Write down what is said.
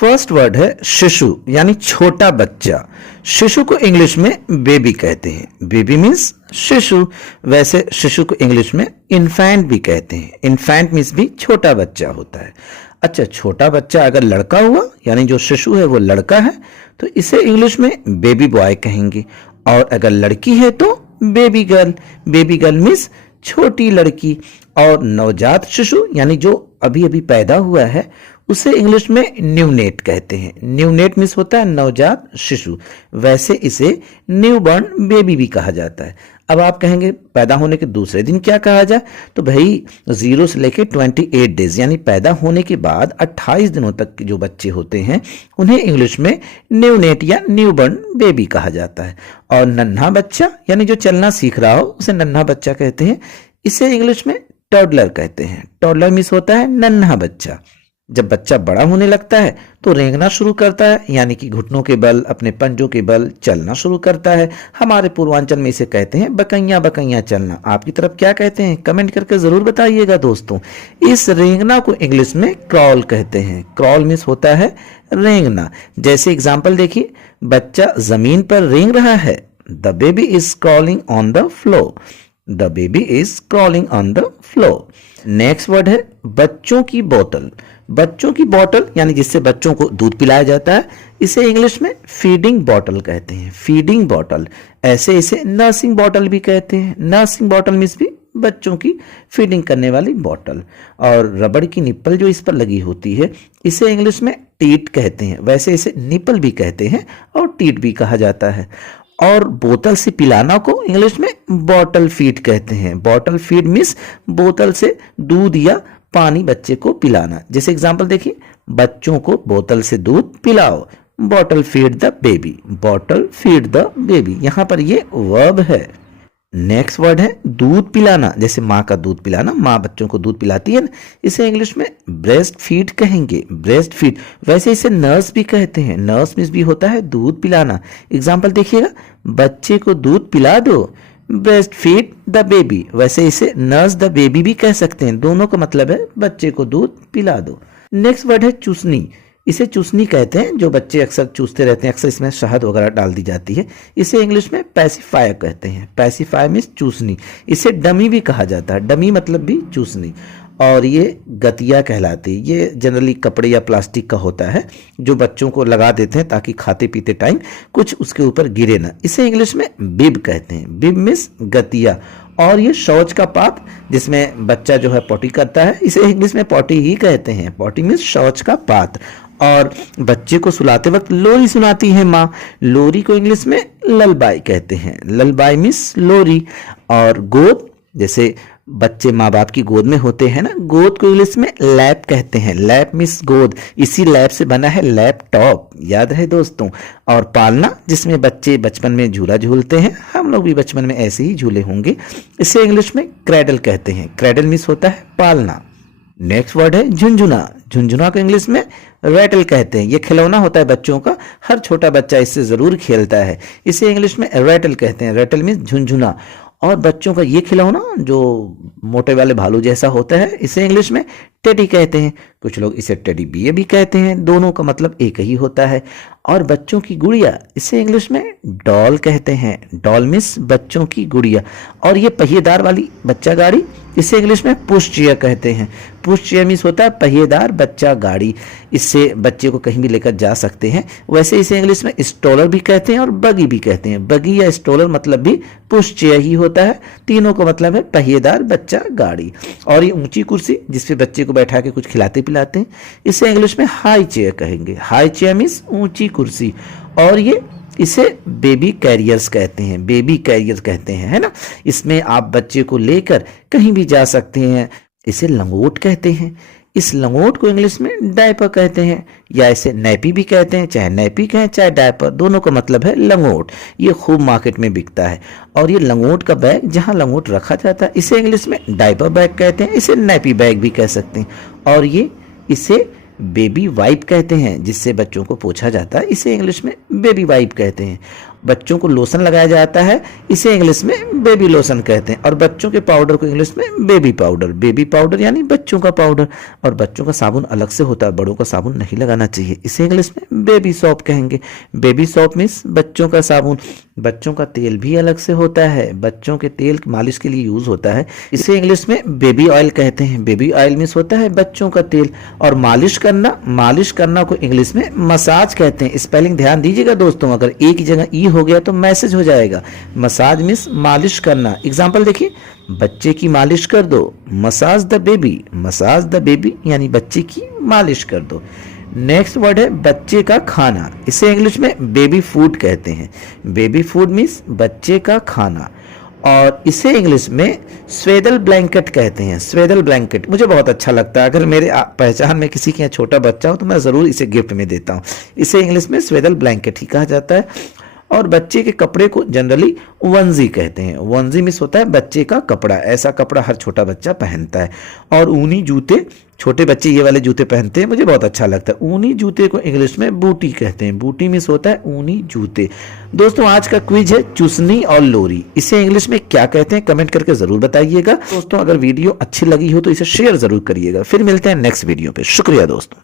First word है शिशु यानी छोटा बच्चा। शिशु को इंग्लिश में बेबी कहते हैं। बेबी मीन्स शिशु। वैसे शिशु को इंग्लिश में इन्फेंट भी कहते हैं। इन्फेंट मीन्स भी छोटा बच्चा होता है। अच्छा, छोटा बच्चा अगर लड़का हुआ यानी जो शिशु है वो लड़का है तो इसे इंग्लिश में बेबी बॉय कहेंगे, और अगर लड़की है तो baby girl. Baby girl means छोटी लड़की। और नवजात शिशु यानी जो अभी अभी पैदा हुआ है उसे इंग्लिश में न्यूनेट कहते हैं। न्यूनेट मीन्स होता है नवजात शिशु। वैसे इसे न्यूबॉर्न बेबी भी कहा जाता है। अब आप कहेंगे पैदा होने के दूसरे दिन क्या कहा जाए, तो भाई 0 से लेके 28 डेज यानी पैदा होने के बाद 28 दिनों तक के जो बच्चे होते हैं उन्हें इंग्लिश में न्यूनेट या न्यूबॉर्न बेबी कहा जाता है। और नन्हा बच्चा यानी जो चलना सीख रहा हो उसे नन्हा बच्चा कहते हैं। इसे इंग्लिश में टॉडलर कहते हैं। टॉडलर मीन्स होता है नन्हा बच्चा। जब बच्चा बड़ा होने लगता है तो रेंगना शुरू करता है, यानी कि घुटनों के बल, अपने पंजों के बल चलना शुरू करता है। हमारे पूर्वांचल में इसे कहते हैं बकैया बकैया चलना। आपकी तरफ क्या कहते हैं कमेंट करके जरूर बताइएगा दोस्तों। इस रेंगना को इंग्लिश में क्रॉल कहते हैं। क्रॉल मीन्स होता है रेंगना। जैसे एग्जाम्पल देखिए, बच्चा जमीन पर रेंग रहा है। The baby is crawling on the floor. The baby is crawling on the floor. Next word है बच्चों की बोतल। बच्चों की बोतल यानी जिससे बच्चों को दूध पिलाया जाता है, इसे इंग्लिश में फीडिंग बॉटल कहते हैं। Feeding bottle. ऐसे इसे नर्सिंग बॉटल भी कहते हैं। नर्सिंग बॉटल मीन्स भी बच्चों की फीडिंग करने वाली बॉटल। और रबड़ की निप्पल जो इस पर लगी होती है इसे इंग्लिश में टीट कहते हैं। वैसे इसे निप्पल भी कहते हैं और टीट भी कहा जाता है। और बोतल से पिलाना को इंग्लिश में बॉटल फीड कहते हैं। बॉटल फीड मीन्स बोतल से दूध या पानी बच्चे को पिलाना। जैसे एग्जांपल देखिए, बच्चों को बोतल से दूध पिलाओ। Bottle feed the baby. Bottle feed the baby, यहां पर ये वर्ब है। नेक्स्ट वर्ड है दूध पिलाना। जैसे माँ का दूध पिलाना, माँ बच्चों को दूध पिलाती है ना, इसे इंग्लिश में ब्रेस्ट फीड कहेंगे। Breast feed. वैसे इसे नर्स भी कहते हैं। नर्स मीन्स भी होता है दूध पिलाना। एग्जाम्पल देखिएगा, बच्चे को दूध पिला दो। Breast feed the baby. वैसे इसे नर्स द बेबी भी कह सकते हैं। दोनों का मतलब है बच्चे को दूध पिला दो। नेक्स्ट वर्ड है चूसनी। इसे चूसनी कहते हैं, जो बच्चे अक्सर चूसते रहते हैं। अक्सर इसमें शहद वगैरह डाल दी जाती है। इसे इंग्लिश में पैसिफायर कहते हैं। पैसिफायर मीन्स चूसनी। इसे डमी भी कहा जाता है। डमी मतलब भी चूसनी। और ये गतिया कहलाती है। ये जनरली कपड़े या प्लास्टिक का होता है जो बच्चों को लगा देते हैं ताकि खाते पीते टाइम कुछ उसके ऊपर गिरे ना। इसे इंग्लिश में बिब कहते हैं। बिब मीन्स गतिया। और ये शौच का पात्र जिसमें बच्चा जो है पॉटी करता है, इसे इंग्लिश में पॉटी ही कहते हैं। पॉटी मीन्स शौच का पात्र। और बच्चे को सुलाते वक्त लोरी सुनाती है माँ। लोरी को इंग्लिश में ललबाई कहते हैं। ललबाई मीन्स लोरी। और गोद, जैसे बच्चे माँ बाप की गोद में होते हैं ना, गोद को इंग्लिश में लैप कहते हैं। लैप मीन्स गोद। इसी लैप से बना है लैपटॉप, याद है दोस्तों। और पालना, जिसमें बच्चे बचपन में झूला झूलते हैं, हम लोग भी बचपन में ऐसे ही झूले होंगे, इसे इंग्लिश में क्रेडल कहते हैं। क्रेडल मीन्स होता है पालना। नेक्स्ट वर्ड है झुंझुना। झुंझुना को इंग्लिश में रैटल कहते हैं। ये खिलौना होता है बच्चों का, हर छोटा बच्चा इससे जरूर खेलता है। इसे इंग्लिश में रैटल कहते हैं। रैटल मीन्स झुंझुना। और बच्चों का ये खिलौना जो मोटे वाले भालू जैसा होता है, इसे इंग्लिश में टेडी कहते हैं। कुछ लोग इसे टेडी बियर भी कहते हैं। दोनों का मतलब एक ही होता है। और बच्चों की गुड़िया, इसे इंग्लिश में डॉल कहते हैं। डॉल मीन्स बच्चों की गुड़िया। और ये पहिएदार वाली बच्चा गाड़ी, इसे इंग्लिश में पुश चेयर कहते हैं। पुश चेयर मीन्स होता है पहिएदार बच्चा गाड़ी। इससे बच्चे को कहीं भी लेकर जा सकते हैं। वैसे इसे इंग्लिश में स्ट्रोलर भी कहते हैं और बगी भी कहते हैं। बगी या स्ट्रोलर मतलब भी पुश चेयर ही होता है। तीनों का मतलब है पहिएदार बच्चा गाड़ी। और ये ऊंची कुर्सी जिसपे बच्चे को बैठा के कुछ खिलाते पिलाते हैं, इसे इंग्लिश में हाई चेयर कहेंगे। हाई चेयर मीन्स ऊंची कुर्सी। और ये इसे बेबी कैरियर्स कहते हैं। बेबी कैरियर कहते हैं, है ना। इसमें आप बच्चे को लेकर कहीं भी जा सकते हैं। इसे लंगोट कहते हैं। इस लंगोट को इंग्लिश में डायपर कहते हैं, या इसे नैपी भी कहते हैं। चाहे नैपी कहें चाहे डायपर, दोनों का मतलब है लंगोट। ये खूब मार्केट में बिकता है। और ये लंगोट का बैग जहां लंगोट रखा जाता है, इसे इंग्लिश में डायपर बैग कहते हैं। इसे नैपी बैग भी कह सकते हैं। और ये इसे बेबी वाइप कहते हैं, जिससे बच्चों को पोंछा जाता है। इसे इंग्लिश में बेबी वाइप कहते हैं। बच्चों को लोशन लगाया जाता है, इसे इंग्लिश में बेबी लोशन कहते हैं। और बच्चों के पाउडर को इंग्लिश में बेबी पाउडर यानी बच्चों का पाउडर। और बच्चों का साबुन अलग से होता है, बड़ों का साबुन नहीं लगाना चाहिए, इसे इंग्लिश में बेबी सोप कहेंगे। बेबी सोप मीन्स बच्चों का साबुन। बच्चों का तेल भी अलग से होता है, बच्चों के तेल मालिश के लिए यूज होता है, इसे इंग्लिश में बेबी ऑयल कहते हैं। बेबी ऑयल मीन्स होता है बच्चों का तेल। और मालिश करना को इंग्लिश में मसाज कहते हैं। स्पेलिंग ध्यान दीजिएगा दोस्तों, अगर एक ही जगह ई हो गया तो मैसेज हो जाएगा। मसाज मीन्स मालिश करना। एग्जाम्पल देखिए, बच्चे की मालिश कर दो, मसाज द बेबी यानी बच्चे की मालिश कर दो। नेक्स्ट वर्ड है बच्चे का खाना, इसे इंग्लिश में बेबी फूड कहते हैं। बेबी फूड मीन्स बच्चे का खाना। और इसे इंग्लिश में स्वेदल ब्लैंकेट कहते हैं। स्वेदल ब्लैंकेट मुझे बहुत अच्छा लगता है, अगर मेरे पहचान में किसी के यहाँ छोटा बच्चा हो तो मैं ज़रूर इसे गिफ्ट में देता हूँ। इसे इंग्लिश में स्वेदल ब्लैंकेट ही कहा जाता है। और बच्चे के कपड़े को जनरली वंजी कहते हैं। वंजी मीन्स होता है बच्चे का कपड़ा, ऐसा कपड़ा हर छोटा बच्चा पहनता है। और ऊनी जूते, छोटे बच्चे ये वाले जूते पहनते हैं, मुझे बहुत अच्छा लगता है। ऊनी जूते को इंग्लिश में बूटी कहते हैं। बूटी मीन्स होता है ऊनी जूते। दोस्तों आज का क्विज है चुसनी और लोरी, इसे इंग्लिश में क्या कहते हैं कमेंट करके जरूर बताइएगा। दोस्तों अगर वीडियो अच्छी लगी हो तो इसे शेयर जरूर करिएगा। फिर मिलते हैं नेक्स्ट वीडियो पे। शुक्रिया दोस्तों।